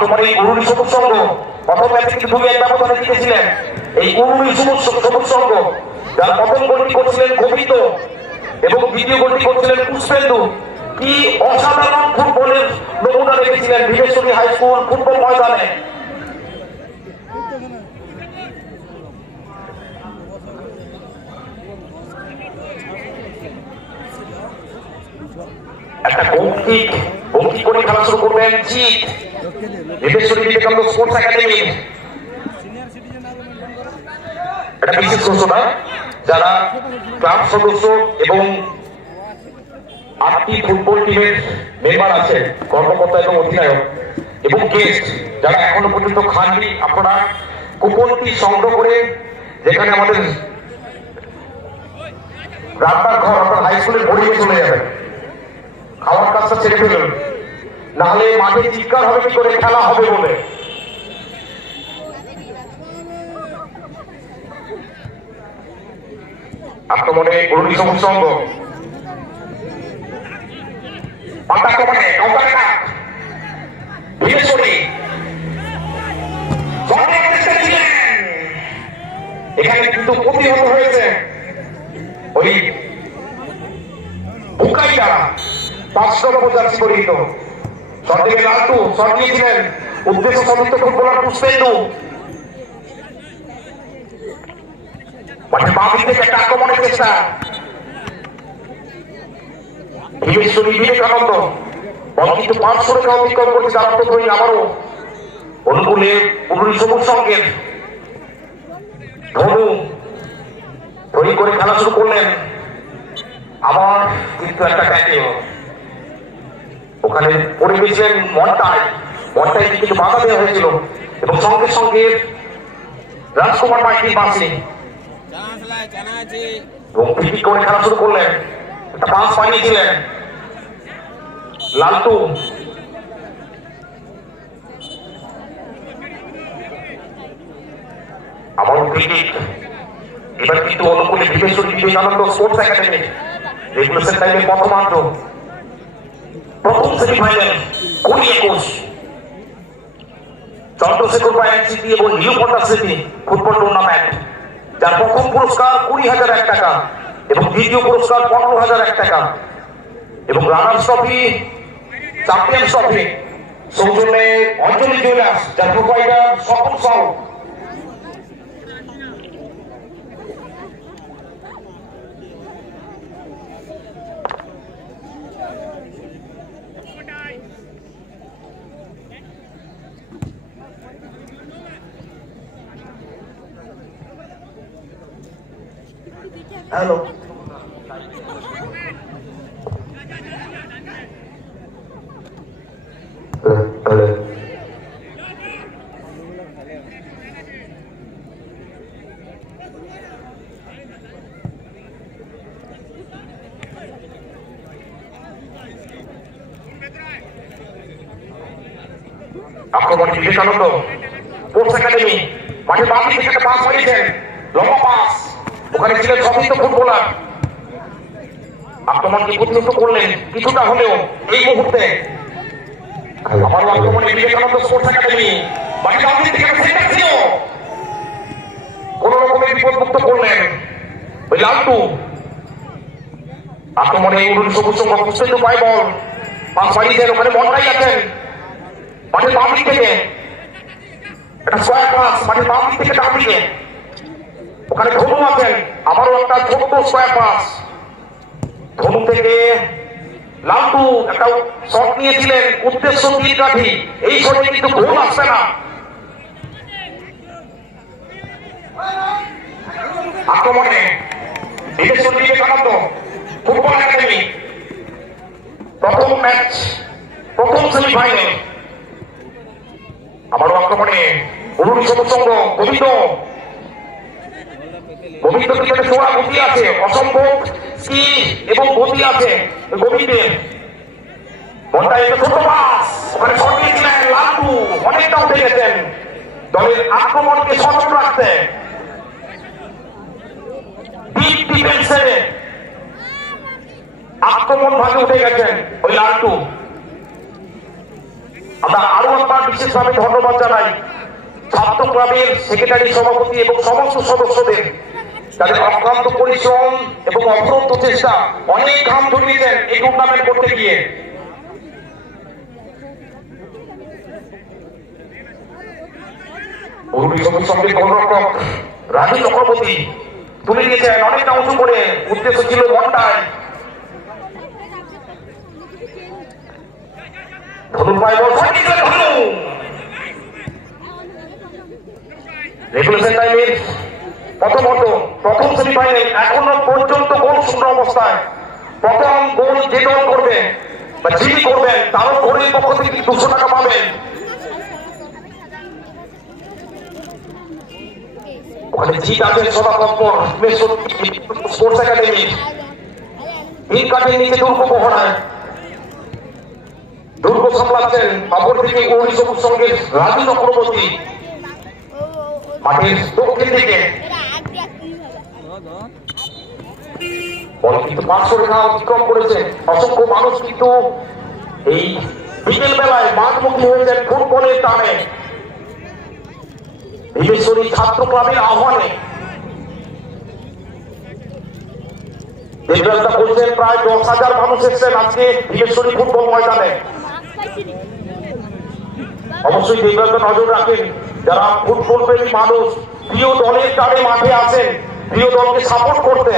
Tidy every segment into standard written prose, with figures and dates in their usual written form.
তোমার এই উরুলি সবুজ সংঘ প্রথম ম্যাচে কিন্তু 2-1 ব্যবধানে জিতেছিলেন। এই উরুলি সবুজ সংঘ যার প্রথম গোলটি করছিলেন গোবিন্দ এবং দ্বিতীয় গোলটি করছিলেন পুষ্পেন্দু। কি অসাধারণ ফুটবলের নমুনা রেখেছিলেন বিবেশ্বরী হাই স্কুল ফুটবল ময়দানে। একটা ভক্তি করে খেলা শুরু করবেন জিৎ বিবেশ্বরী বিবেকানন্দ স্পোর্টস একাডেমি। এটা বিশেষ ঘোষণা, যারা ক্লাব সদস্য এবং 8টি ফুটবল টিমের মেম্বার আছে, কর্মকর্তা এবং অধিনায়ক এবং গেস্ট যারা এখনো পর্যন্ত খাননি, আপনারা কুপনটি সংগ্রহ করে যেখানে আমাদের রান্নার ঘর অর্থাৎ হাই স্কুলের পরিবেশ চলে যাবেন, খাওয়ার কাজটা ছেড়ে ফেলুন, নাহলে মাঠে চিৎকার হবে কি করে খেলা হবে বলে। আক্রমণে উরুলি সবুজ সংঘ এখানে কিন্তু প্রতিহত হয়েছে ওই বুকাইটা 550 পরিহিত সরদিকে লালটু শট নিয়েছিলেন উদ্দেশ্য সমস্ত ফুটবলার পুষ্পেন্দু। মাঠের বাম দিক থেকে একটা আক্রমণের চেষ্টা বিবেশ্বরী বিবেকানন্দ বল কিন্তু 500 রেখা অতিক্রম করছে, যার অর্থ ধরি আবারও অনুকূলে উরুলি সবুজ সংঘের ধনু ধরি করে খেলা শুরু করলেন। আবার কিন্তু একটা ট্যাকেল ওখানে পড়ে গেছিলেন মনটায় কিন্তু বাধা দেওয়া হয়েছিল এবং সঙ্গে সঙ্গে রাজকুমার মাইতির বাসি এবং ফ্রি করে খেলা শুরু করলেন। একটা পাস পাঠিয়েছিলেন লালটু, আবার ফ্রি কিক। এবার কিন্তু অনুকূলে বিবেশ্বরী বিবেকানন্দ স্পোর্টস একাডেমি রেগুলেশন টাইমের প্রথমার্ধ প্রথম সেমিফাইনাল 2021 চন্দ্রশেখর এনসিটি এবং নিউপন্ডা সিটি ফুটবল টুর্নামেন্ট, যার প্রথম পুরস্কার 20,001 টাকা এবং দ্বিতীয় পুরস্কার 15,001 টাকা এবং রানার্স ট্রফি চ্যাম্পিয়ন্স ট্রফি সৌজন্যে অঞ্জলি জুয়েলার্স, যার প্রোভাইডার সকল সাউ। হ্যালো আক্রমণ বিবেকানন্দ স্পোর্টস একাডেমি মাঠে বাম দিকে একটা পাস পাঠিয়েছেন, লম্বা পাস, ওখানে ছিলেন সমস্ত ফুটবলার। আক্রমণকে প্রতিহত করলেন কিছুটা হলেও এই মুহূর্তে। আবার আক্রমণে বিবেকানন্দ স্পোর্টস একাডেমি মাঠে বাম দিক থেকে সেন্টার ছিল, কোন রকমের বিপদমুক্ত করলেন ওই লালটু। আক্রমণে উরুলি সবুজ সংঘ পুষ্পেন্দু পায় বল, পাস পাঠিয়েছেন, ওখানে মনটাই আছেন মাঠের বাম দিক থেকে একটা স্কয়ার পাস, মাঠের বাম দিক থেকে ডান দিকে ওখানে ধনু আছেন, আবারও একটা ছোট্ট স্কয়ার পাস ধনু থেকে লালটু একটা শট নিয়েছিলেন উদ্দেশ্য তীরকাঠি, এই শটে কিন্তু গোল আসছে না। আক্রমণে বিবেশ্বরী বিবেকানন্দ ফুটবল একাডেমি প্রথম ম্যাচ প্রথম সেমিফাইনাল। আবারও আক্রমণে উরুলি সবুজ সংঘ গোবিন্দ পিছনে সোয়া গতি আছে, অসম্ভব স্কিল এবং গতি আছে গোবিন্দের। মনটায় একটা ছোট পাস, ওখানে শট নিয়েছিলেন লালটু, অনেকটা উঠে গেছেন দলের আক্রমণকে সচল রাখতে। ডিপ ডিফেন্সে আক্রমণ ভাগে উঠে গেছেন ওই লালটু। আমরা আরো একবার বিশেষভাবে ধন্যবাদ জানাই ছাত্র ক্লাবের সেক্রেটারি সভাপতি এবং সমস্ত সদস্যদের, তাদের অক্লান্ত পরিশ্রম এবং অপ্রন্ত চেষ্টা, অনেক ঘাম ঝরিয়েছেন এই টুর্নামেন্ট করতে গিয়ে। সঙ্গে গোলরক্ষক রাজু চক্রবর্তী তুলে দিয়েছেন অনেকটা উঁচু করে, উদ্দেশ্য ছিল মনটায়। ধনুর পায় বল রেগুলেশন টাইমের প্রথম সেমিফাইনাল এখনো পর্যন্ত গোল শূন্য অবস্থায়। প্রথম গোল যে দল করবে বা যিনি করবেন তারও গোলের পক্ষ থেকে 200 টাকা পাবেন। ওখানে জিত আছেন সদাতৎপর স্পোর্টস একাডেমি, নীল কাঠের নিচে দুর্গ পোহরায় দুর্গ সামলাচ্ছেন। অপরদিকে গৌরী সবুজ সঙ্গের রাজু চক্রবর্তী মাঠের দক্ষিণ দিকে বল কিন্তু 500 রেখা অতিক্রম করেছে। অসংখ্য মানুষ কিন্তু এই বিকেল বেলায় মাঠমুখী হয়েছেন ফুটবলের টানে। ভীমেশ্বরী ছাত্র ক্লাবের আহ্বানে দেবরাজদা বলছেন প্রায় 10,000 মানুষ এসেছেন আজকে ভীমেশ্বরী ফুটবল ময়দানে। অবশ্যই দেবরাজদা নজর রাখেন, যারা ফুটবল প্রেমী মানুষ প্রিয় দলের টানে মাঠে আসেন প্রিয় দলকে সাপোর্ট করতে।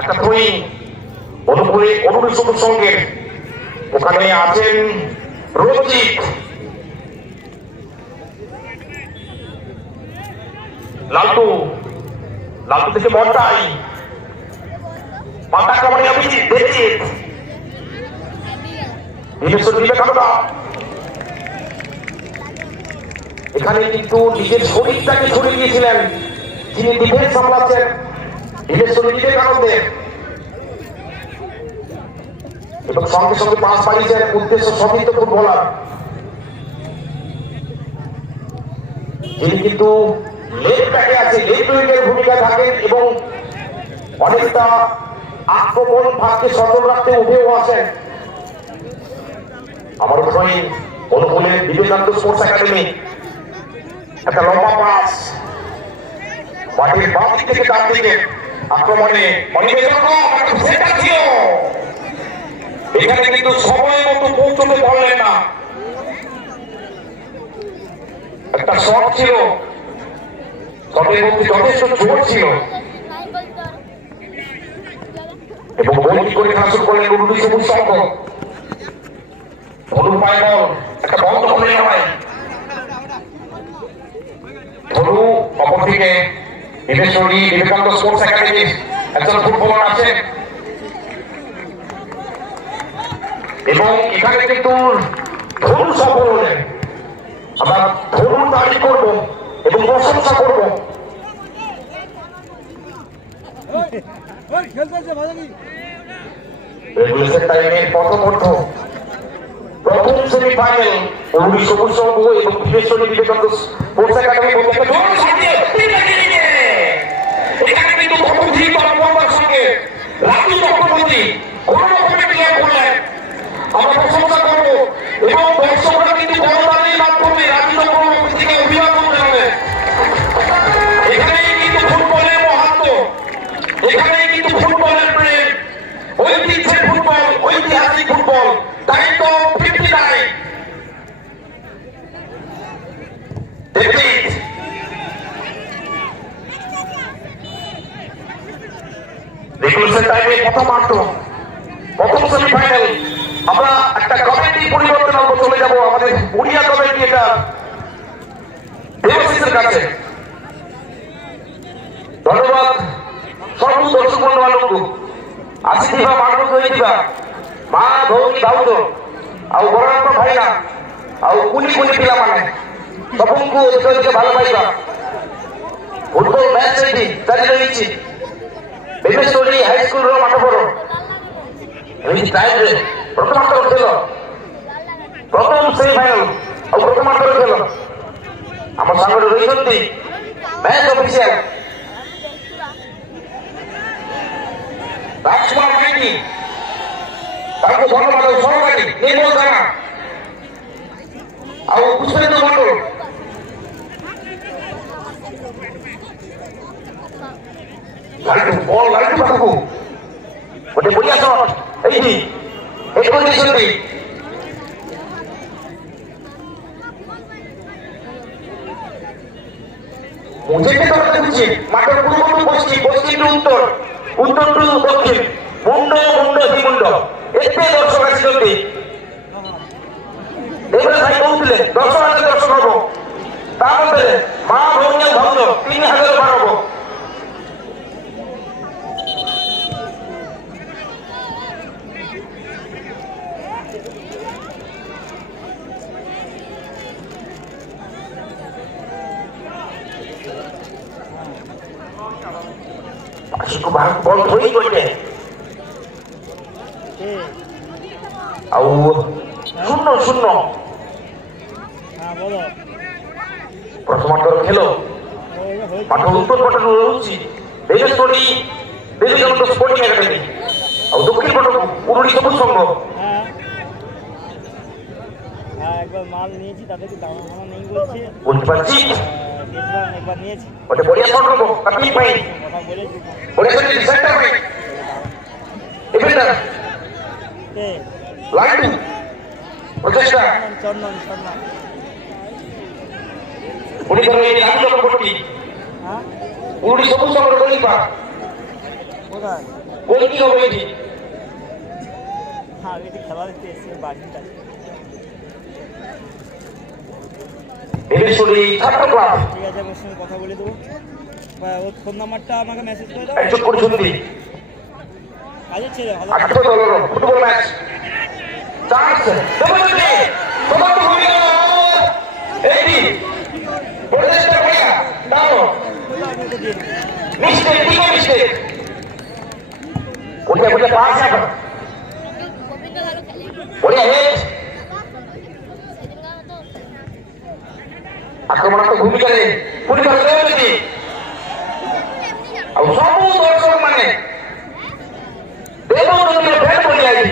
একটা থ্রোয়িং অনুকূলে অনুকূল সবুজ সঙ্গের, ওখানে আছেন রঞ্জিত, লালটু থেকে মন্টাই, পাতা কামানি অভিজিৎ দেখছি বিবেকানন্দা। এখানে কিন্তু নিজের শরীরটাকে ছড়িয়ে দিয়েছিলেন যিনি ডিফেন্স সামলাচ্ছেন বিবেকানন্দের, এবং সঙ্গে সঙ্গে পাস পাড়িয়েছেন উদ্দেশ্য সতীর্থ ফুটবলার, যিনি কিন্তু লেগ ব্যাকে আছে, লেগ উইংয়ের ভূমিকায় থাকেন এবং অনেকটা আক্রমণ ভাগকে সচল রাখতে উঠেও আসেন। আমার থ্রোয়িং অনুকূলে বিবেকানন্দ স্পোর্টস একাডেমি, একটা লম্বা পাস মাঠের বাম দিক থেকে ডান দিকে আক্রমণে এখানে কিন্তু সময় মতো পৌঁছতে পারলেন না। একটা শট ছিল, শটের মধ্যে যথেষ্ট জোর ছিল এবং গোল কি করে খেলা শুরু করলেন উর্দু সবুজ সংঘ। ধনুর পায় বল, একটা বন্ধ করে নেওয়ায় ধনু। অপরদিকে ভীমেশ্বরী বিবেকানন্দ স্পোর্টস একাডেমির একজন ফুটবলার আছেন এবং এখানে কিন্তু ধনু সফল হলেন। আমরা ধনুর দাঁড়ি করবো এবং প্রশংসা করবো। রেগুলেশন টাইমের প্রথম সেমিফাইনাল উর্দু সবুজ সংঘ এবং ভীমেশ্বরী বিবেকানন্দ স্পোর্টস একাডেমি এখানে কিন্তু সঙ্গে রাজু চক্রবর্তী কোন রকমের ক্লিয়ার করলেন, আমরা প্রশংসা করবো এবং দর্শকরা কিন্তু করতালির মাধ্যমে রাজু চক্রবর্তী থেকে অভিবাদন জানাবেন। এখানেই কিন্তু ফুটবলের মাহাত্ম্য, এখানেই কিন্তু ফুটবলের প্রেম, ঐতিহ্যের ফুটবল, ঐতিহাসিক ফুটবল। টাইম তো 59 রেগুলেশন টাইমে প্রথম সেমিফাইনাল। আমরা একটা কমিটি পরিবর্তন আমরা চলে যাব আমাদের উড়িয়া কমিটি, এটা দেবশিসের কাছে। ধন্যবাদ সর্ব দর্শক বন্ধুମାନଙ୍କୁ ଆସିଥିବା ମାନଙ୍କୁ ହେଇଥିବା ମା ଭଉଣୀ ଭାଉଜ ଆଉ ବରଣଙ୍କ ଭାଇନା ଆଉ କୁନି କୁନି ପିଲାମାନେ ସବୁଙ୍କୁ ଏକତ୍ରିତ ଭଲ ପାଇବା। ଫୁଟବଲ ମ୍ୟାଚ୍ ଏଠି ଜାରି ରହିଛି ଭୀମେଶ୍ୱରୀ ହାଇସ୍କୁଲର ମାଠପର। ଏମିତି ଟାଇମରେ ପ୍ରଥମାର୍ଥର ଖେଳ, ପ୍ରଥମ ସେମିଫାଇନାଲ ଆଉ ପ୍ରଥମାର୍ଥର ଖେଳ। ଆମ ସାଙ୍ଗରେ ରହିଛନ୍ତି ମ୍ୟାଚ୍ ଅଫିସିଆଲ রাজকুমার মাইতি ତାଙ୍କୁ ଧନ୍ୟବାଦ ସହକାରୀ ନିର୍ମଳ ଜାଣା ଆଉ ପୁଷ୍ପେନ୍ଦୁ ମଣ୍ଡଳ ବଲ୍ ଲାଇଟ୍ ପାଖକୁ ଗୋଟେ ବଢିଆ ସଟ୍ ଏଇଠି ଏକ ଦେଇଛନ୍ତି ମୁଁ ଯେତେ ଥର ଦେଖୁଛି ମାତ୍ର ପୂର୍ବରୁ ପଶ୍ଚିମରୁ ଉତ୍ତର ଉତ୍ତରରୁ ଦକ୍ଷିଣ ମୁଣ୍ଡ ମୁଣ୍ଡ ଦି ମୁଣ୍ଡ ଏତେ ଦର୍ଶକ ଆସିଛନ୍ତି ଏଇଭଳି ଭାଇ କହୁଥିଲେ 10,000 ଦର୍ଶକ ହବ ତା ମଧ୍ୟରେ ମା ଭଉଣୀ ଭକ୍ତ 3,000 ବାର ହବ বল ধরি করতে ଆଉ ଶୂନ ଶୂନ ପ୍ରଥମାର୍ଥର ଖେଳ ପାଠ ଉତ୍ତର ପଟରୁ ରହୁଛି ଦେବେଶ୍ୱରୀ ବିବେକାନନ୍ଦ ସ୍ପୋର୍ଟିଂ ଏକାଡେମୀ ଆଉ ଦକ୍ଷିଣ ପଟକୁ ଉରୁଡ଼ି ସବୁ ସଂଘ বুঝতে ଗୋଟେ ବଢିଆ ଶଟ୍ ହବ କାଟିଂ ପାଇଁ ବଢିଆ ଶଟ୍ ସେଣ୍ଟର ପାଇଁ ଡିଫେଣ୍ଡର ଲାଇଟୁ ପ୍ରଚେଷ୍ଟା ଓଡ଼ିଶାର ଏଇ ରାଜୁ ଚକ୍ରବର୍ତ୍ତୀ ଉରୁଡ଼ି ସବୁ ସମୟରେ ଗୋଲିପା গোল কি হবে এটি হ্যাঁ এটি খেলা দেখতে এসে বাড়িটা দেবেশ্বরী ছাত্র ক্লাব ঠিক আছে ওর সঙ্গে কথা বলে দেবো ওর ফোন নাম্বারটা আমাকে মেসেজ করে দাও একটু করে শুনবি কাজের ছেলে ভালো আটটা দলের ফুটবল ম্যাচ চান্স দেবেশ্বরী তোমার তো হয়ে গেল এটি প্রচেষ্টা করিয়া দাও মিস্টেক ঠিক মিস্টেক उठे उठे पास है बढ़िया हेड आक्रमण तो भूमिका रे पूरी कर देबे अब सब दर्शक माने देबो तो फेल पड़ जाई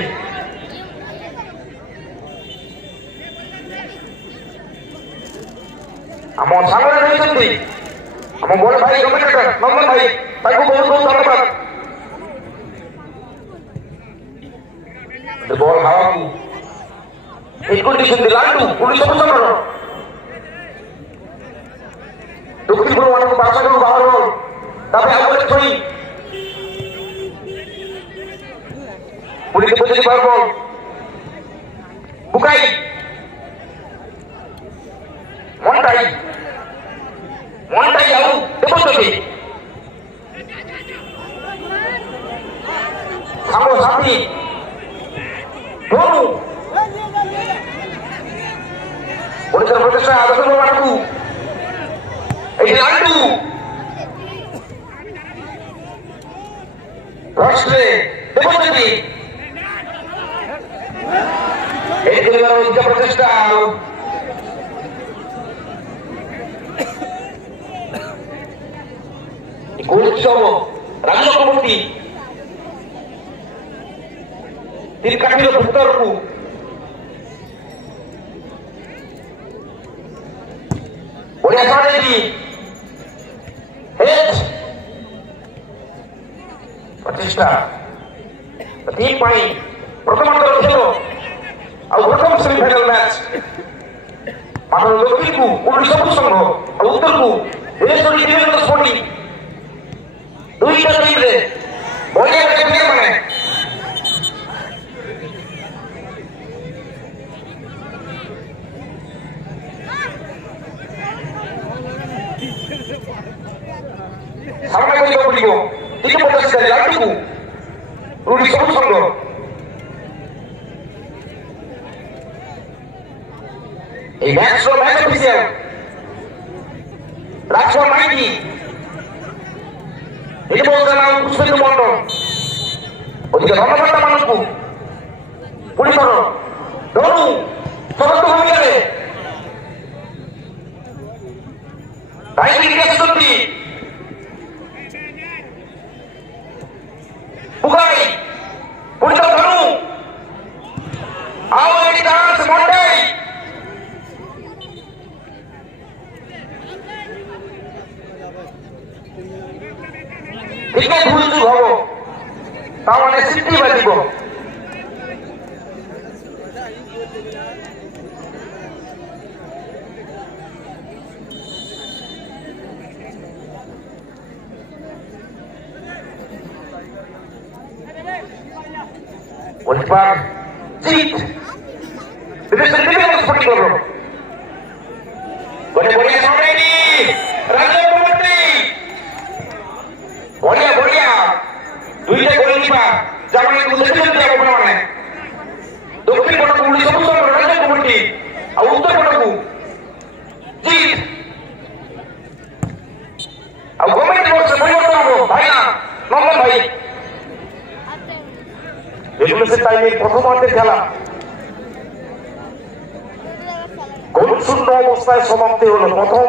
हम सामने रहिसंती हम बड़ भाई कमेंटेटर नंदन भाई ताको बहुत बहुत धन्यवाद The ball how it could be the line to police officer Dukhi Guru one of the Pastor of our role Tabi Abu Three Police officer of ball Bukai Montai Yau Depository Samo Sapi ওড়িশার প্রচেষ্টা আলোচনা মাঠকু এই লান্ডু রাষ্ট্রে দেবজ্যোতি এই খেলোয়াড় ইচ্ছা প্রচেষ্টা গোল কি হব রাজু চক্রবর্তী তীর কাটিল ভিতরকু বড়িয়া সাড়েটি হেড প্রচেষ্টা তিন পয়েন্ট প্রথমার্ধর খেল ଆଉ ପ୍ରଥମ ସେମିଫାଇନାଲ ମ୍ୟାଚ୍ ଆମର ଦକ୍ଷିଣକୁ ଉରୁଡ଼ି ସବୁ ସଂଘ ଆଉ ଉତ୍ତରକୁ ଦେବେଶ୍ୱରୀ ବିବେକାନନ୍ଦ ସ୍ପୋର୍ଟିଂ ଦୁଇଟା ଟିମ୍ରେ ବଢ଼ିଆ ପ୍ଲେୟାର ମାନେ সামনে କରିବାକୁ ପଡ଼ିବ ତିନି ପଚାଶ ଲାଇଟକୁ ଉରୁଡ଼ି ସବୁ ସଂଘ এই ম্যাচর ম্যাচ অফিসিয়াল রাজকুমার মাইতি ନିର୍ମଳ ଜାନା ପୁଷ୍ପେନ୍ଦୁ ମଣ୍ଡଳ ଅଧିକ ଧନ୍ୟବାଦ ମାନଙ୍କୁ ପୁଣି ଥର ଧନୁ ସମସ୍ତ ଭୂମିକାରେ ଭାଇକି ଆସୁଛନ୍ତି ବୁଗାଇ ঠিকই ভুল চুক হব তার মানে সিটি বাজিব গোলকিপার জিত বিবেচনা বিবেচনা স্পটি করলো বলে বড়িয়া সামনে রাজবর্তী বড়িয়া বড়িয়া দুইটা গোলকিপার যেমন উদ্দেশ্য যাব মানে দক্ষিণ পটকু উড়িষ্যা পুস্তক রাজবর্তী আর উত্তর পটকু জিত আর গভর্নমেন্ট বলছে পরিবর্তন হবো ভাই না নন্দন ভাই রেগুলেশন টাইমের প্রথমার্ধের খেলা গোল শূন্য অবস্থায় সমাপ্তি হলো প্রথম